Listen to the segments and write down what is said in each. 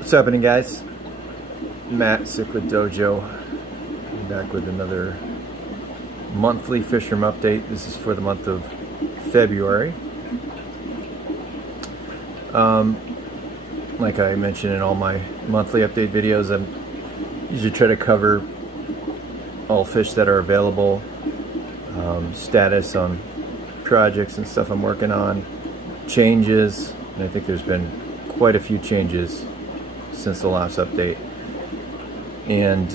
What's happening, guys? Matt, Cichlid Dojo. I'm back with another monthly Fishroom update. This is for the month of February. Like I mentioned in all my monthly update videos, I usually try to cover all fish that are available, status on projects and stuff I'm working on, changes, and I think there's been quite a few changes since the last update. And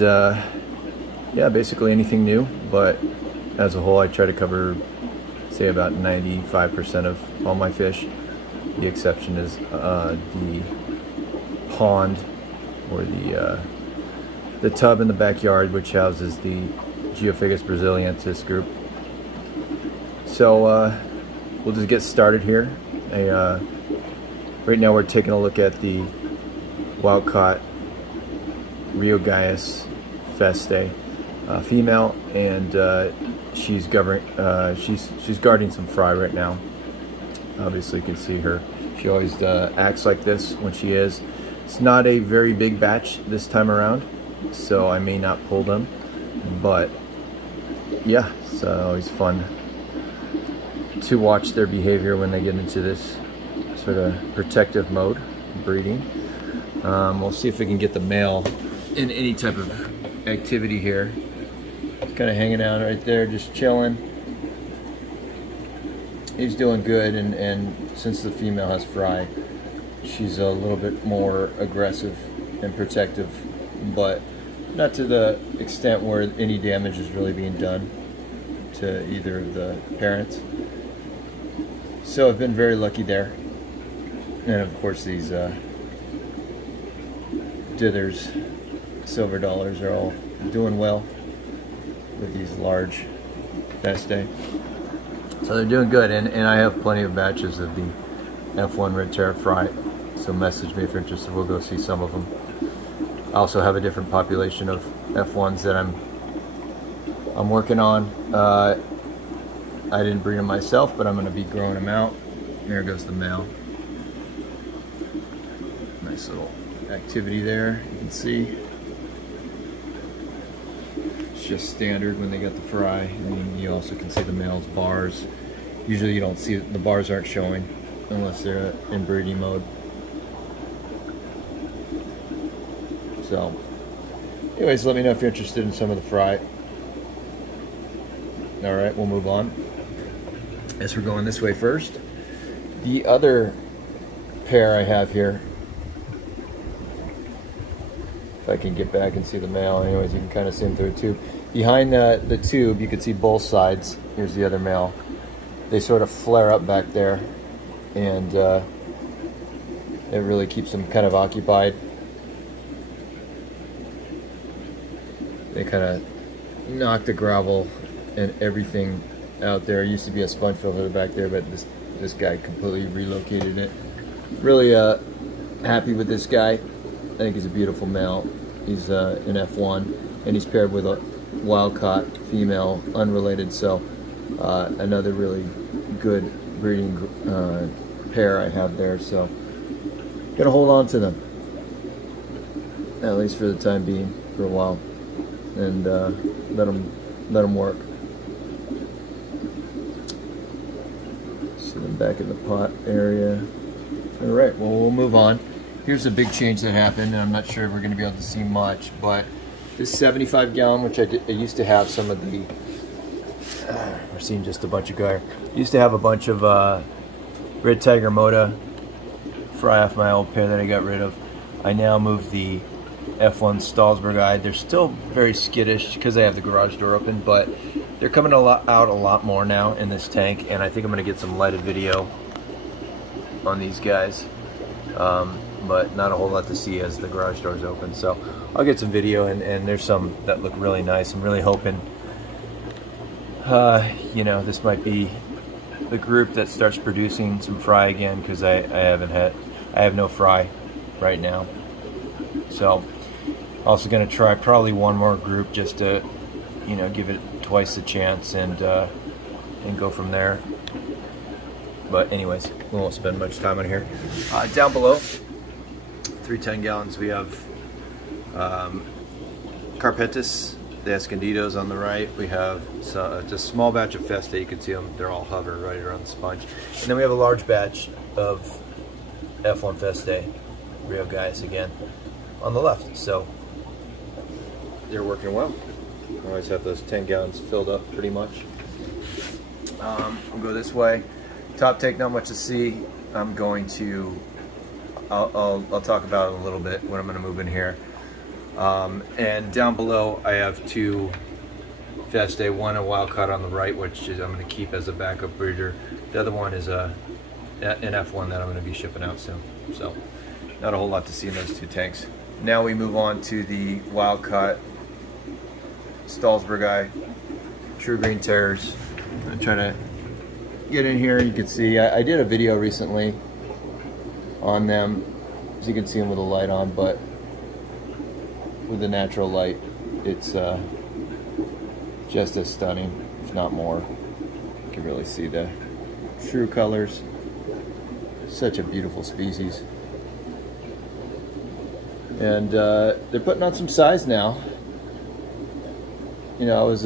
yeah, basically anything new, but as a whole I try to cover, say, about 95% of all my fish. The exception is the pond, or the tub in the backyard, which houses the Geophagus brasiliensis group. So we'll just get started here. Right now we're taking a look at the wild-caught Rio Gaius feste female, and she's guarding some fry right now. Obviously you can see her. She always acts like this when she is. It's not a very big batch this time around, so I may not pull them, but yeah, it's always fun to watch their behavior when they get into this sort of protective mode, breeding. We'll see if we can get the male in any type of activity here. Kind of hanging out right there, just chilling. He's doing good, and since the female has fry, she's a little bit more aggressive and protective, but not to the extent where any damage is really being done to either of the parents. So I've been very lucky there. And of course these dithers, silver dollars, are all doing well with these large feste. So they're doing good, and I have plenty of batches of the F1 red terra fry, so message me if you're interested. We'll go see some of them. I also have a different population of F1s that I'm working on. I didn't breed them myself, but I'm going to be growing them out. There goes the male. Nice little activity there, you can see. It's just standard when they got the fry. And you also can see the male's bars. Usually you don't see, the bars aren't showing unless they're in breeding mode. So anyways, let me know if you're interested in some of the fry. Alright, we'll move on. As we're going this way first, the other pair I have here, if I can get back and see the male, anyways, you can kind of see him through the tube. Behind the tube, you can see both sides. Here's the other male. They sort of flare up back there, and it really keeps them kind of occupied. They kind of knock the gravel and everything out there. It used to be a sponge filter back there, but this guy completely relocated it. Really happy with this guy. I think he's a beautiful male. He's an F1, and he's paired with a wild-caught female, unrelated, so another really good breeding pair I have there. So gonna hold on to them, at least for the time being, for a while, and let them work. See them back in the pot area. All right, well, we'll move on. Here's a big change that happened, and I'm not sure if we're going to be able to see much, but this 75 gallon, which I used to have some of the, we're seeing just a bunch of gyre. Used to have a bunch of red tiger Moda fry off my old pair that I got rid of. I now moved the F1 Stahlsberg. They're still very skittish because they have the garage door open, but they're coming out a lot more now in this tank, and I think I'm going to get some lighted video on these guys. But not a whole lot to see as the garage door's open. So I'll get some video, and there's some that look really nice. I'm really hoping, you know, this might be the group that starts producing some fry again, because I have no fry right now. So also going to try probably one more group just to, you know, give it twice the chance, and go from there. But anyways, we won't spend much time on here. Down below, 3 10-gallons. We have Carpentis, the Escondidos on the right. We have just a small batch of Feste. You can see them, they're all hovering right around the sponge. And then we have a large batch of F1 Feste, Rio guys again, on the left. So they're working well. I always have those 10 gallons filled up pretty much. We'll go this way. Top tank, not much to see. I'm going to, I'll talk about it a little bit when I'm going to move in here. And down below I have 2 Feste, one a wild caught on the right, which is I'm going to keep as a backup breeder. The other one is an F1 that I'm going to be shipping out soon. So not a whole lot to see in those 2 tanks. Now we move on to the wild caught Stahlsberg eye, True Green Terrors. I'm trying to get in here. You can see I did a video recently on them, as you can see them with the light on, but with the natural light it's just as stunning, if not more. You can really see the true colors. Such a beautiful species, and they're putting on some size now. You know, I was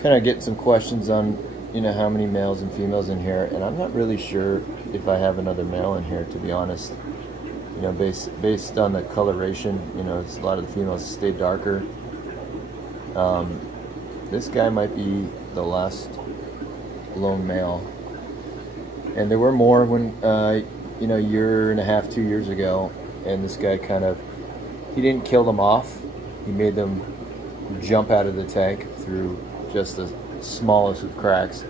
kind of getting some questions on, you know, how many males and females in here, and I'm not really sure if I have another male in here, to be honest. You know, based on the coloration, you know, a lot of the females stay darker. This guy might be the last lone male, and there were more when you know, 1.5 to 2 years ago, and this guy kind of, he didn't kill them off, he made them jump out of the tank through just the smallest of cracks,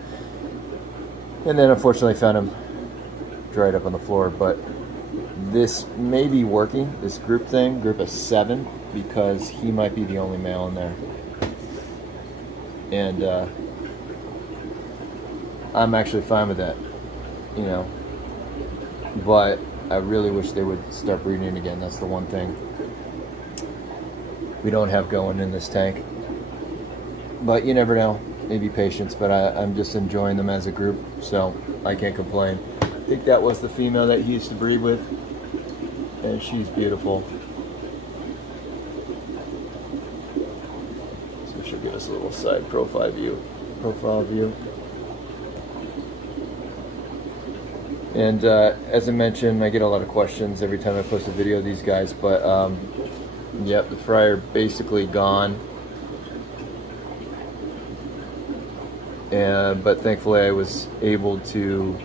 and then unfortunately found him dried up on the floor. But this may be working, this group thing, group of 7, because he might be the only male in there, and I'm actually fine with that, you know, but I really wish they would start breeding again. That's the one thing we don't have going in this tank. But you never know, maybe patience, but I'm just enjoying them as a group, so I can't complain. I think that was the female that he used to breed with, and she's beautiful. So she'll give us a little side profile view. And as I mentioned, I get a lot of questions every time I post a video of these guys, but yep, the fryer basically gone. But thankfully I was able to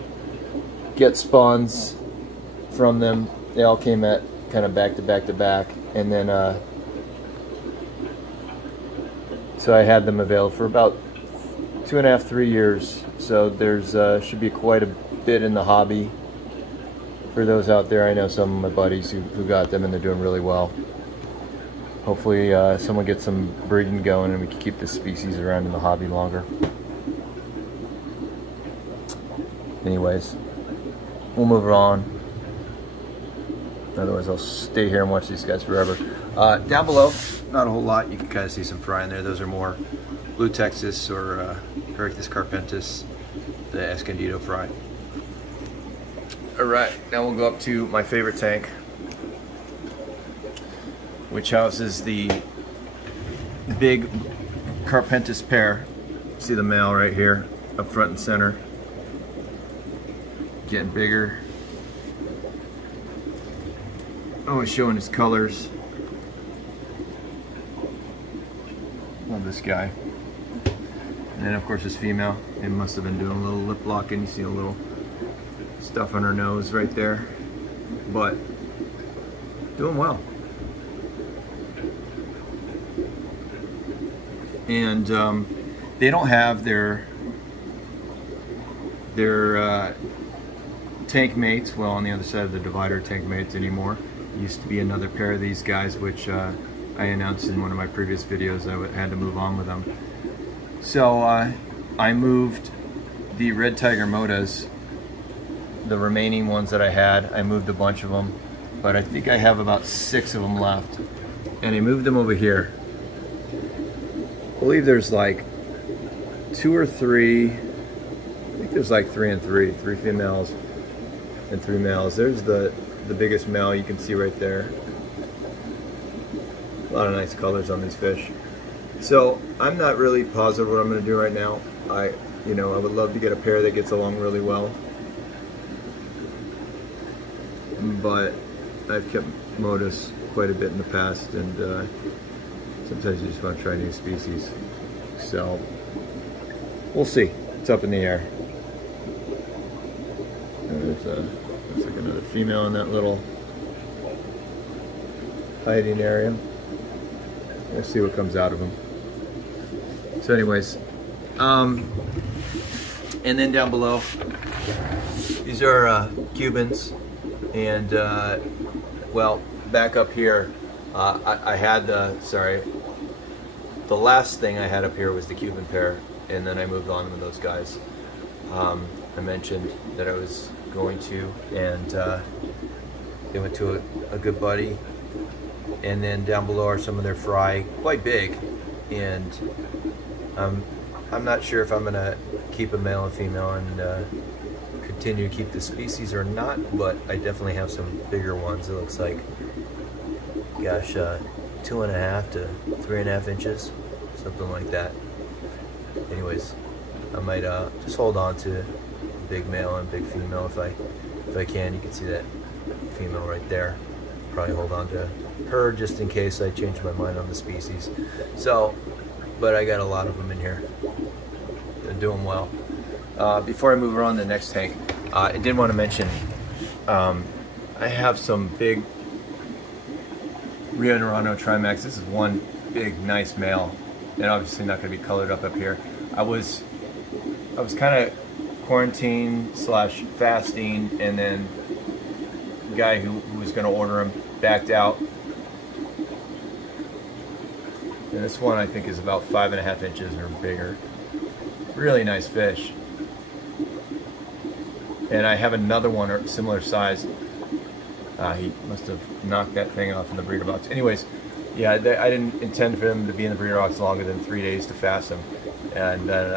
get spawns from them. They all came at kind of back to back to back, and then so I had them available for about 2.5 to 3 years. So there's should be quite a bit in the hobby for those out there. I know some of my buddies who got them, and they're doing really well. Hopefully someone gets some breeding going and we can keep this species around in the hobby longer. Anyways, we'll move on. Otherwise I'll stay here and watch these guys forever. Down below, not a whole lot. You can kind of see some fry in there. Those are more Blue Texas or Hericus carpentis, the Escondido fry. Alright, now we'll go up to my favorite tank, which houses the big Carpentis pair. See the male right here, up front and center. Getting bigger. Always showing his colors. Love this guy. And then of course his female. It must have been doing a little lip locking. You see a little stuff on her nose right there. But doing well. And they don't have their tank mates, well, on the other side of the divider, tank mates anymore. Used to be another pair of these guys, which I announced in one of my previous videos. I had to move on with them. So I moved the Red Tiger Motas, the remaining ones that I had. I moved a bunch of them, but I think I have about 6 of them left. And I moved them over here. I believe there's like 2 or 3, I think there's like 3 and 3 females. and 3 males. There's the biggest male you can see right there. A lot of nice colors on these fish. So I'm not really positive what I'm going to do right now. I would love to get a pair that gets along really well, but I've kept Modus quite a bit in the past, and sometimes you just want to try new species. So we'll see. It's up in the air. And there's looks like another female in that little hiding area. We'll see what comes out of them. So anyways, and then down below, these are Cubans, and well, back up here, I had the last thing I had up here was the Cuban pair, and then I moved on with those guys. I mentioned that I was going to, and they went to a good buddy. And then down below are some of their fry, quite big, and I'm not sure if I'm gonna keep a male and female and continue to keep the species or not, but I definitely have some bigger ones. It looks like, gosh, 2.5 to 3.5 inches, something like that. Anyways, I might just hold on to big male and big female if I can. You can see that female right there. Probably hold on to her just in case I change my mind on the species. So, but I got a lot of them in here. They're doing well. Before I move on to the next tank, I did want to mention I have some big Rio Dorado Trimax. This is one big nice male, and obviously not going to be colored up here. I was kind of quarantine / fasting, and then the guy who was going to order him backed out. And this one I think is about 5.5 inches or bigger. Really nice fish. And I have another one similar size. He must have knocked that thing off in the breeder box. Anyways, yeah, I didn't intend for him to be in the breeder box longer than 3 days to fast him. And then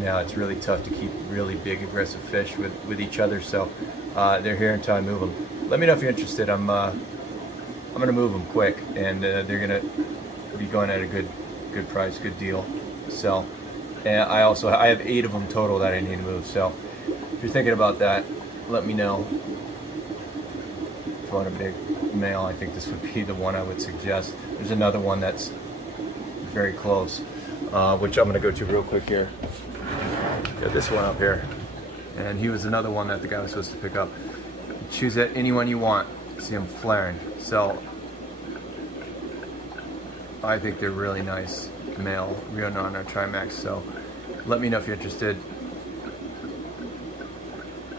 now it's really tough to keep really big aggressive fish with each other, so they're here until I move them. Let me know if you're interested. I'm gonna move them quick, and they're gonna be going at a good price, good deal. So, and I have 8 of them total that I need to move. So if you're thinking about that, let me know. If you want a big male, I think this would be the one I would suggest. There's another one that's very close, which I'm gonna go to real quick here. Got this one up here, and he was another one that the guy was supposed to pick up. Choose anyone you want. See them flaring. So I think they're really nice male Rio Dorado Trimax. So let me know if you're interested.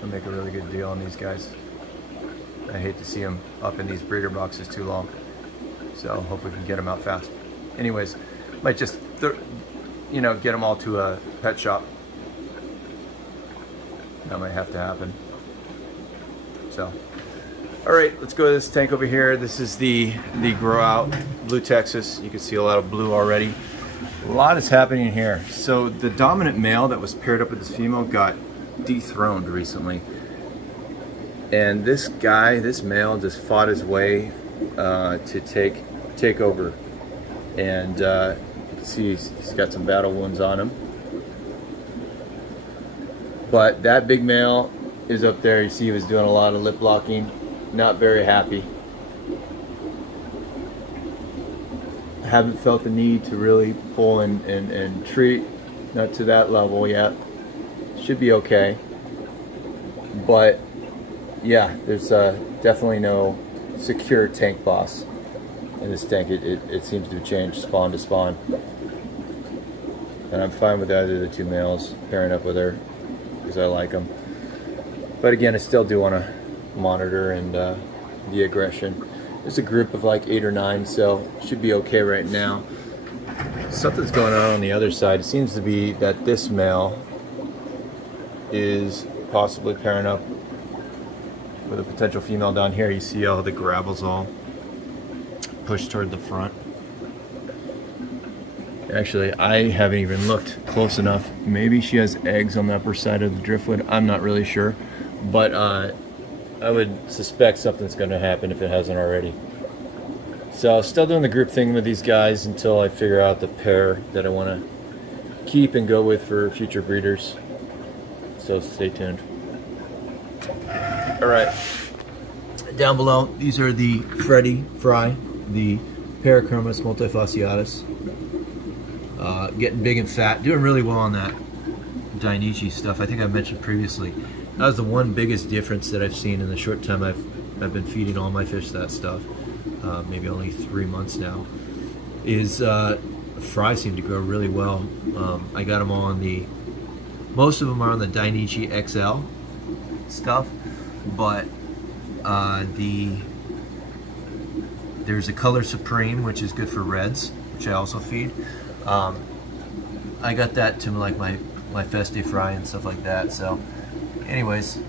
I'll make a really good deal on these guys. I hate to see them up in these breeder boxes too long. So hope we can get them out fast. Anyways, might just get them all to a pet shop. That might have to happen. So, all right, let's go to this tank over here. This is the grow out Blue Texas. You can see a lot of blue already. A lot is happening here. So the dominant male that was paired up with this female got dethroned recently. And this male just fought his way to take over. And you can see he's got some battle wounds on him. But that big male is up there. You see he was doing a lot of lip locking. Not very happy. I haven't felt the need to really pull and treat. Not to that level yet. Should be okay. But yeah, there's definitely no secure tank boss in this tank. It seems to have changed spawn to spawn. And I'm fine with either of the 2 males pairing up with her, because I like them. But again, I still do want to monitor and the aggression. There's a group of like 8 or 9, so it should be okay right now. Something's going on the other side. It seems to be that this male is possibly pairing up with a potential female down here. You see all the gravel's all pushed toward the front. Actually, I haven't even looked close enough. Maybe she has eggs on the upper side of the driftwood. I'm not really sure. but I would suspect something's going to happen if it hasn't already. So still doing the group thing with these guys until I figure out the pair that I want to keep and go with for future breeders. So stay tuned. All right, down below, these are the Freddy Fry, the Parachromis multifasciatus. Getting big and fat, doing really well on that Dainichi stuff. I think I mentioned previously. That was the one biggest difference that I've seen in the short time I've been feeding all my fish that stuff. Maybe only 3 months now. Is fry seem to grow really well. I got them all on the. Most of them are on the Dainichi XL stuff, but there's a Color Supreme, which is good for reds, which I also feed. I got that to like my Feste fry and stuff like that. So anyways,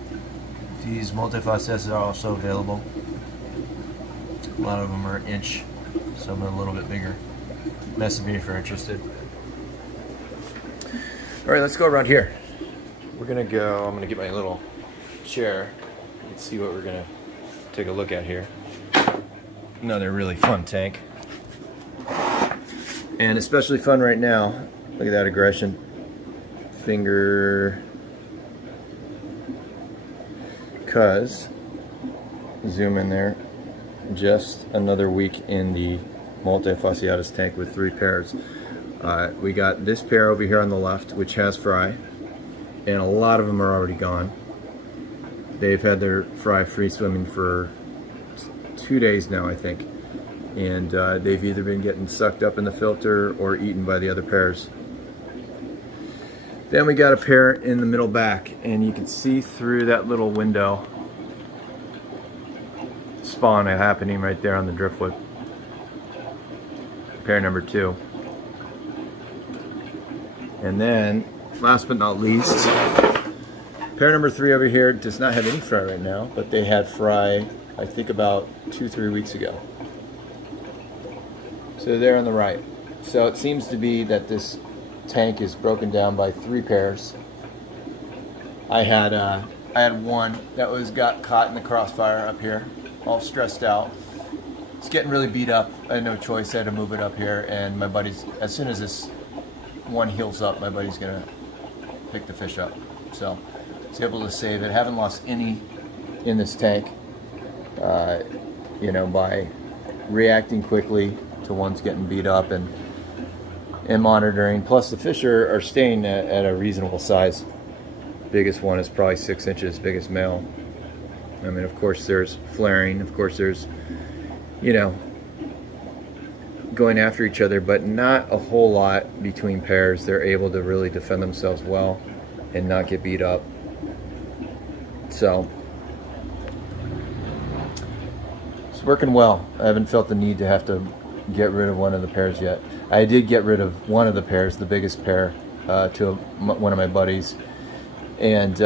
these multifasciatus are also available. A lot of them are an inch, some are a little bit bigger. Message me if you're interested. All right, let's go around here. I'm gonna get my little chair and see what we're gonna take a look at here. Another really fun tank. And especially fun right now. Look at that aggression. Finger. Cause, zoom in there, just another week in the multifasciatus tank with 3 pairs. We got this pair over here on the left, which has fry, and a lot of them are already gone. They've had their fry free swimming for 2 days now, I think. And they've either been getting sucked up in the filter or eaten by the other pairs. Then we got a pair in the middle back, and you can see through that little window spawn happening right there on the driftwood. Pair number 2. And then, last but not least, pair number 3 over here does not have any fry right now, but they had fry, I think, about 2-3 weeks ago. So they're on the right. So it seems to be that this tank is broken down by 3 pairs. I had one that got caught in the crossfire up here, all stressed out. It's getting really beat up. I had no choice. I had to move it up here, and my buddy's, as soon as this one heals up, my buddy's gonna pick the fish up. So I was able to save it. Haven't lost any in this tank, you know, by reacting quickly to ones getting beat up and monitoring. Plus the fish are staying at a reasonable size. Biggest one is probably 6 inches, biggest male. I mean, of course there's flaring, of course there's, you know, going after each other, but not a whole lot between pairs. They're able to really defend themselves well and not get beat up. So it's working well. I haven't felt the need to have to get rid of one of the pairs yet. I did get rid of one of the pairs, the biggest pair, to one of my buddies, and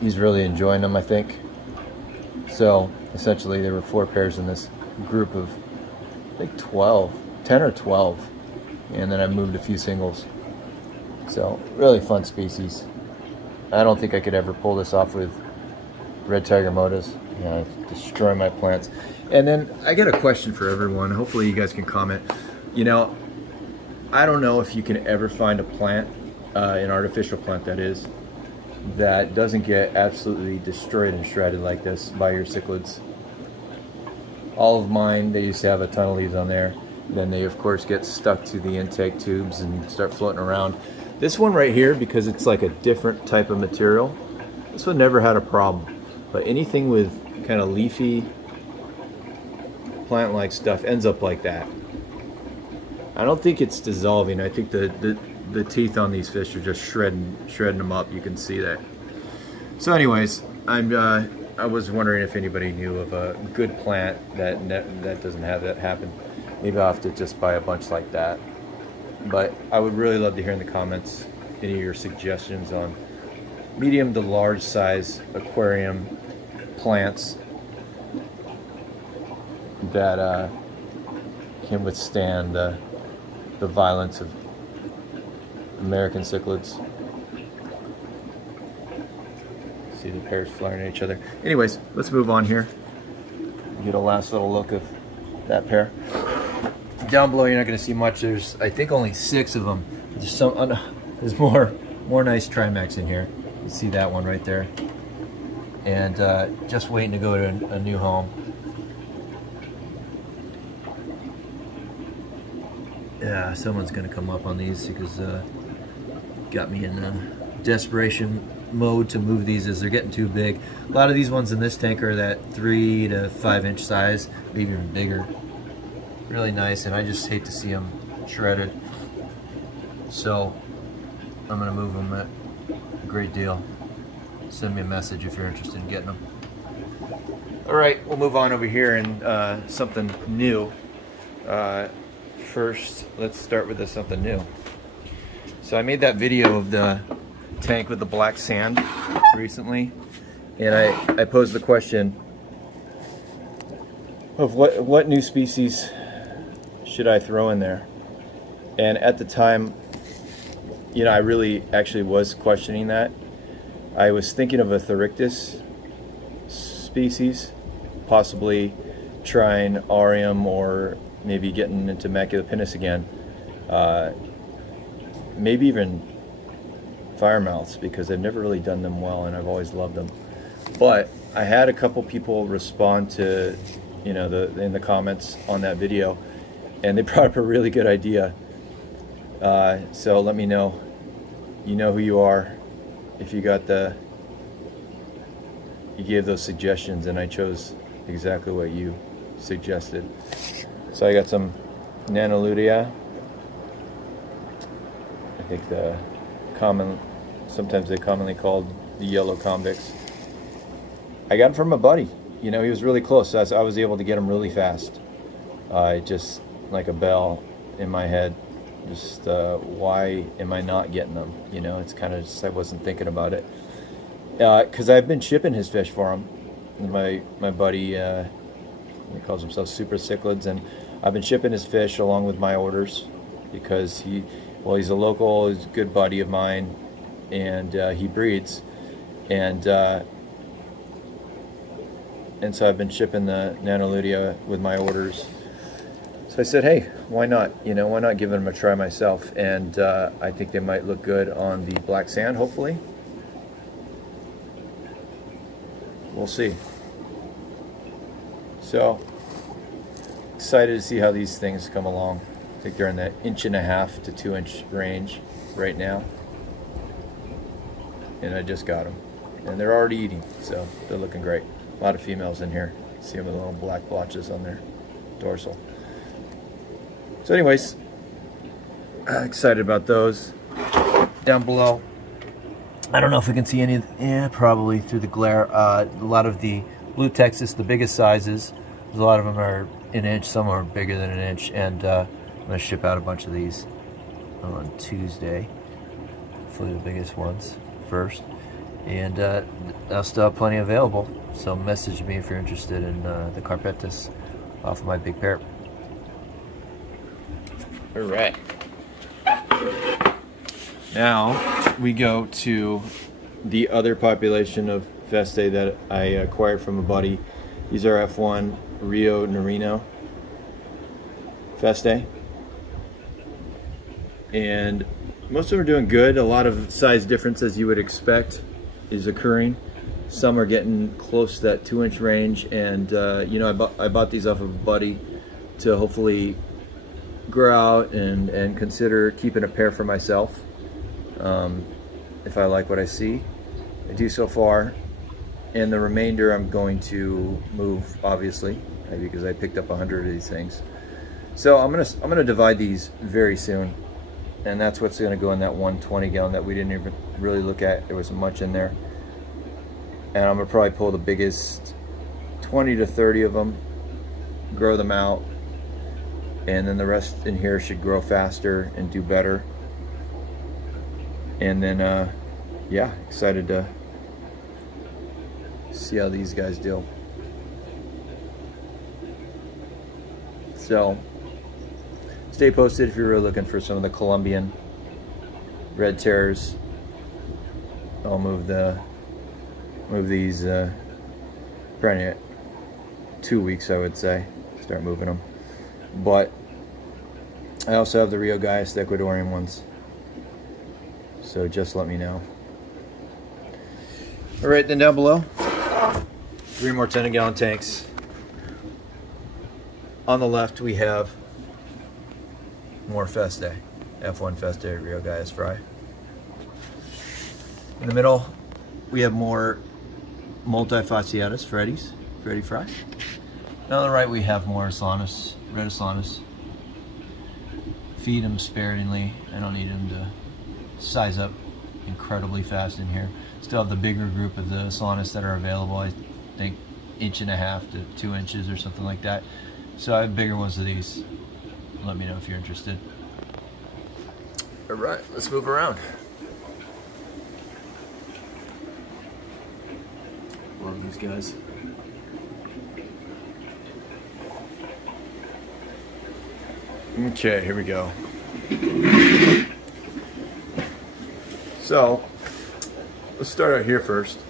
he's really enjoying them, I think. So essentially there were 4 pairs in this group of, I think 10 or 12, and then I moved a few singles. So really fun species. I don't think I could ever pull this off with red tiger motas. You know, destroy my plants. And then I got a question for everyone. Hopefully you guys can comment. You know, I don't know if you can ever find a plant, an artificial plant that is, that doesn't get absolutely destroyed and shredded like this by your cichlids. All of mine, they used to have a ton of leaves on there. Then they of course get stuck to the intake tubes and start floating around. This one right here, because it's like a different type of material, this one never had a problem. But anything with kind of leafy, plant-like stuff ends up like that. I don't think it's dissolving. I think the teeth on these fish are just shredding them up. You can see that. So anyways, I was wondering if anybody knew of a good plant that doesn't have that happen. Maybe I'll have to just buy a bunch like that. But I would really love to hear in the comments any of your suggestions on medium to large size aquarium plants that can withstand the violence of American cichlids. See the pairs flaring at each other. Anyways, let's move on here. Get a last little look of that pair. Down below, you're not going to see much. There's, I think, only 6 of them. There's more nice Trimax in here. You see that one right there. And just waiting to go to a new home. Yeah, someone's going to come up on these because got me in desperation mode to move these as they're getting too big. A lot of these ones in this tank are that 3 to 5 inch size, maybe even bigger. Really nice, and I just hate to see them shredded. So I'm going to move them a great deal. Send me a message if you're interested in getting them. All right, we'll move on over here and something new. First, let's start with something new. So I made that video of the tank with the black sand recently, and I posed the question of what new species should I throw in there. And at the time, you know, I really actually was questioning that. I was thinking of a Therictis species, possibly trying Aureum or maybe getting into Maculopinus again. Maybe even firemouths, because I've never really done them well and I've always loved them. But I had a couple people respond to, you know, in the comments on that video, and they brought up a really good idea. So let me know. You know who you are. If you got you gave those suggestions, and I chose exactly what you suggested. So I got some Nanoludia. I think sometimes they're commonly called the yellow convicts. I got them from a buddy. You know, he was really close, so I was able to get him really fast. Just like a bell in my head. Just why am I not getting them? You know, it's kind of just, I wasn't thinking about it. Because I've been shipping his fish for him. My buddy, he calls himself Super Cichlids, and I've been shipping his fish along with my orders because he's a local, he's a good buddy of mine, and he breeds, and so I've been shipping the Nanoludia with my orders. So I said, hey, why not? You know, why not give them a try myself? And I think they might look good on the black sand, hopefully. We'll see. So excited to see how these things come along. I think they're in the 1.5 to 2 inch range right now. And I just got them. And they're already eating, so they're looking great. A lot of females in here. See them with little black blotches on their dorsal. So anyways, excited about those. Down below, I don't know if we can see any, probably through the glare, a lot of the Blue Texas, the biggest sizes. A lot of them are an inch, some are bigger than an inch, and I'm going to ship out a bunch of these on Tuesday. Hopefully the biggest ones first. And I'll still have plenty available, so message me if you're interested in the Carpetus off of my big pair. All right. Now we go to the other population of Vestae that I acquired from a buddy. These are F1 Rio Nerino Vestae. And most of them are doing good. A lot of size difference, as you would expect, is occurring. Some are getting close to that 2 inch range, and you know, I bought these off of a buddy to hopefully grow out and consider keeping a pair for myself if I like what I see. I do so far, and the remainder I'm going to move, obviously, because I picked up 100 of these things. So I'm gonna divide these very soon, and that's what's gonna go in that 120 gallon that we didn't even really look at. There wasn't much in there, and I'm gonna probably pull the biggest 20 to 30 of them, grow them out, and then the rest in here should grow faster and do better. And then yeah, excited to see how these guys do. So stay posted if you're really looking for some of the Colombian red terrors. I'll move the Move these probably at 2 weeks, I would say. Start moving them. But I also have the Rio Gaius, the Ecuadorian ones. So just let me know. All right, then down below, 3 more 10-gallon tanks. On the left, we have more Feste, F1 Feste Rio Gaius fry. In the middle, we have more multifasciatus Freddy fry. And on the right, we have more Aslanus, red Aslanus. Feed them sparingly. I don't need them to size up incredibly fast in here. Still have the bigger group of the Aslanus that are available. I think 1.5 to 2 inches or something like that. So I have bigger ones of these. Let me know if you're interested. All right, let's move around. Love these guys. Okay, here we go. So, let's start out here first.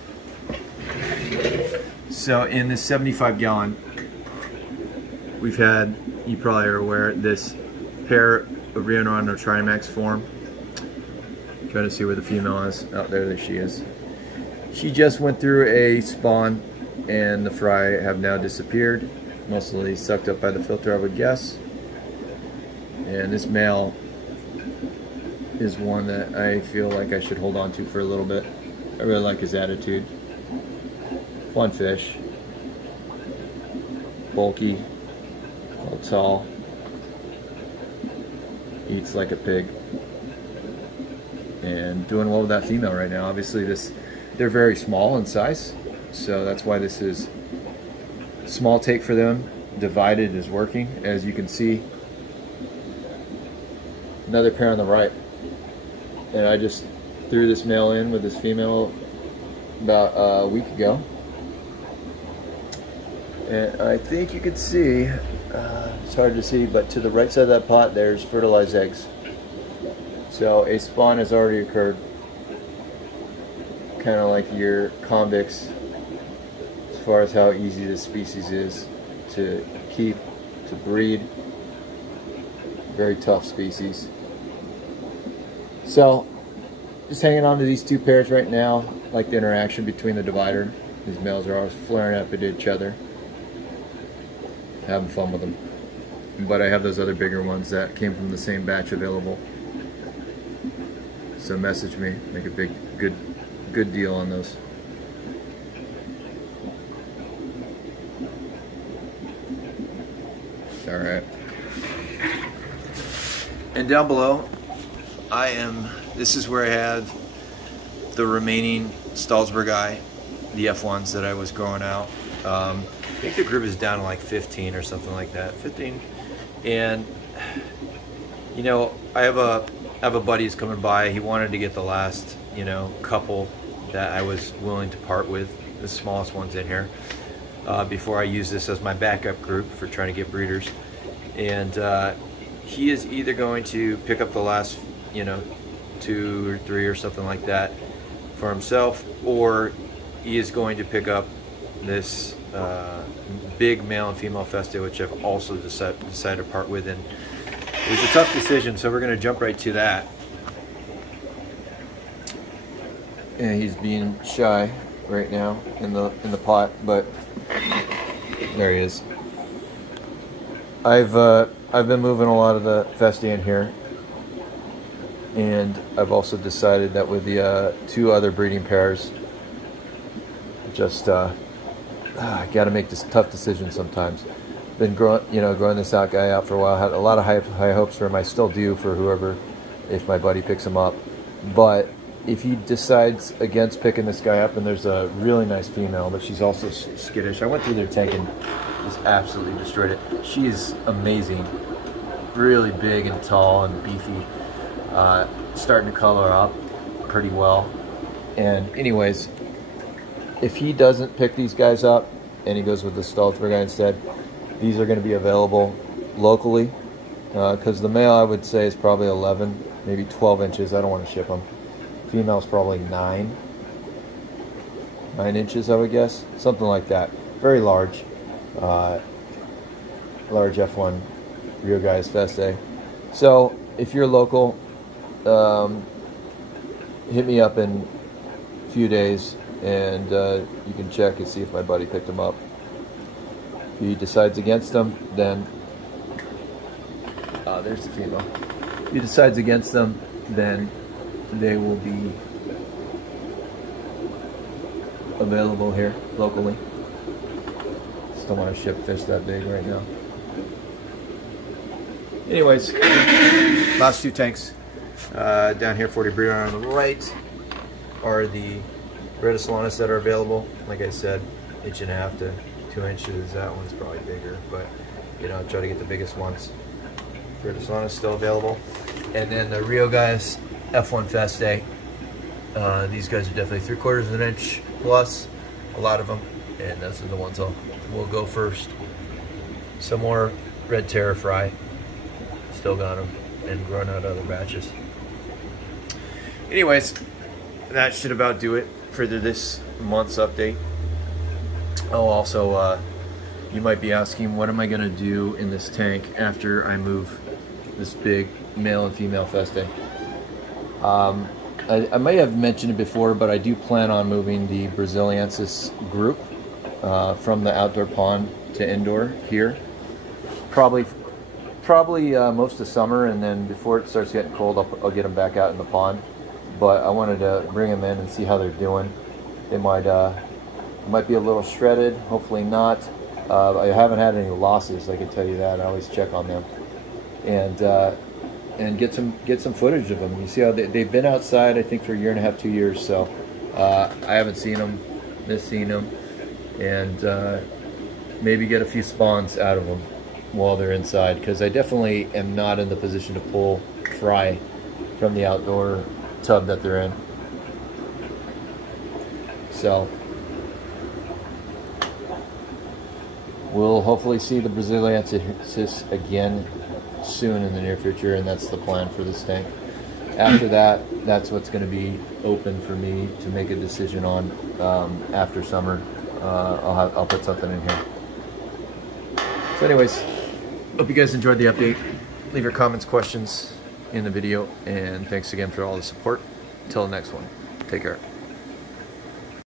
So in this 75-gallon, we've had, you probably are aware, this pair of Rio Norando Trimax form. Trying to see where the female is. Out there she is. She just went through a spawn and the fry have now disappeared. Mostly sucked up by the filter, I would guess. And this male is one that I feel like I should hold on to for a little bit. I really like his attitude. Fun fish. Bulky. A little tall. Eats like a pig. And doing well with that female right now. Obviously they're very small in size, so that's why this is small take for them. Divided is working, as you can see. Another pair on the right, and I just threw this male in with this female about a week ago, and I think you can see, it's hard to see, but to the right side of that pot there's fertilized eggs. So a spawn has already occurred, kind of like your convicts, as far as how easy this species is to keep, to breed. Very tough species. So, just hanging on to these 2 pairs right now. Like the interaction between the divider. These males are always flaring up at each other. Having fun with them. But I have those other bigger ones that came from the same batch available. So message me, make a big, good deal on those. All right. And down below, this is where I had the remaining Salzburgi, the F1s that I was growing out. I think the group is down to like 15 or something like that, 15. And, you know, I have a buddy who's coming by. He wanted to get the last, you know, couple that I was willing to part with, the smallest ones in here, before I use this as my backup group for trying to get breeders. And he is either going to pick up the last, you know, 2 or 3 or something like that for himself, or he is going to pick up this big male and female Feste, which I've also decided to part with. And it was a tough decision, so we're going to jump right to that. And he's being shy right now in the pot, but there he is. I've been moving a lot of the Feste in here, and I've also decided that with the 2 other breeding pairs, just I got to make this tough decision sometimes. Been growing this guy out for a while. Had a lot of high hopes for him. I still do for whoever, if my buddy picks him up. But if he decides against picking this guy up, and there's a really nice female, but she's also skittish. I went through their tank and just absolutely destroyed it. She is amazing, really big and tall and beefy, starting to color up pretty well. And anyways, if he doesn't pick these guys up and he goes with the Salzburgi instead, these are going to be available locally, because the male I would say is probably 11, maybe 12 inches. I don't want to ship them. Female's probably 9. 9 inches, I would guess, something like that. Very large, large F1 Rio Guys Feste. So if you're local, hit me up in a few days, and you can check and see if my buddy picked them up. If he decides against them, then there's the female. If he decides against them, then they will be available here locally. Just don't want to ship fish that big right now. Anyways, last 2 tanks down here, 40 breeder on the right, are the Red Solanus that are available. Like I said, 1.5 to 2 inches. That one's probably bigger, but you know, try to get the biggest ones. Red Solanus still available, and then the Rio Guys F1 Feste. These guys are definitely 3/4 of an inch plus, a lot of them, and those are the ones we'll go first. Some more red terror fry, still got them, and growing out other batches. Anyways, that should about do it for this month's update. Oh, also, you might be asking, what am I gonna do in this tank after I move this big male and female Feste? I may have mentioned it before, but I do plan on moving the Braziliensis group from the outdoor pond to indoor here. Probably most of summer, and then before it starts getting cold, I'll get them back out in the pond. But I wanted to bring them in and see how they're doing. They might be a little shredded, hopefully not. I haven't had any losses, I can tell you that. I always check on them, and get some footage of them. You see how they've been outside, I think, for 1.5 to 2 years. So I haven't seen them, missed seeing them, and maybe get a few spawns out of them while they're inside, because I definitely am not in the position to pull fry from the outdoor tub that they're in. So we'll hopefully see the Braziliensis again soon in the near future, and that's the plan for this tank. After that, that's what's going to be open for me to make a decision on after summer. I'll put something in here. So anyways, hope you guys enjoyed the update. Leave your comments, questions in the video, and thanks again for all the support. Until the next one, take care.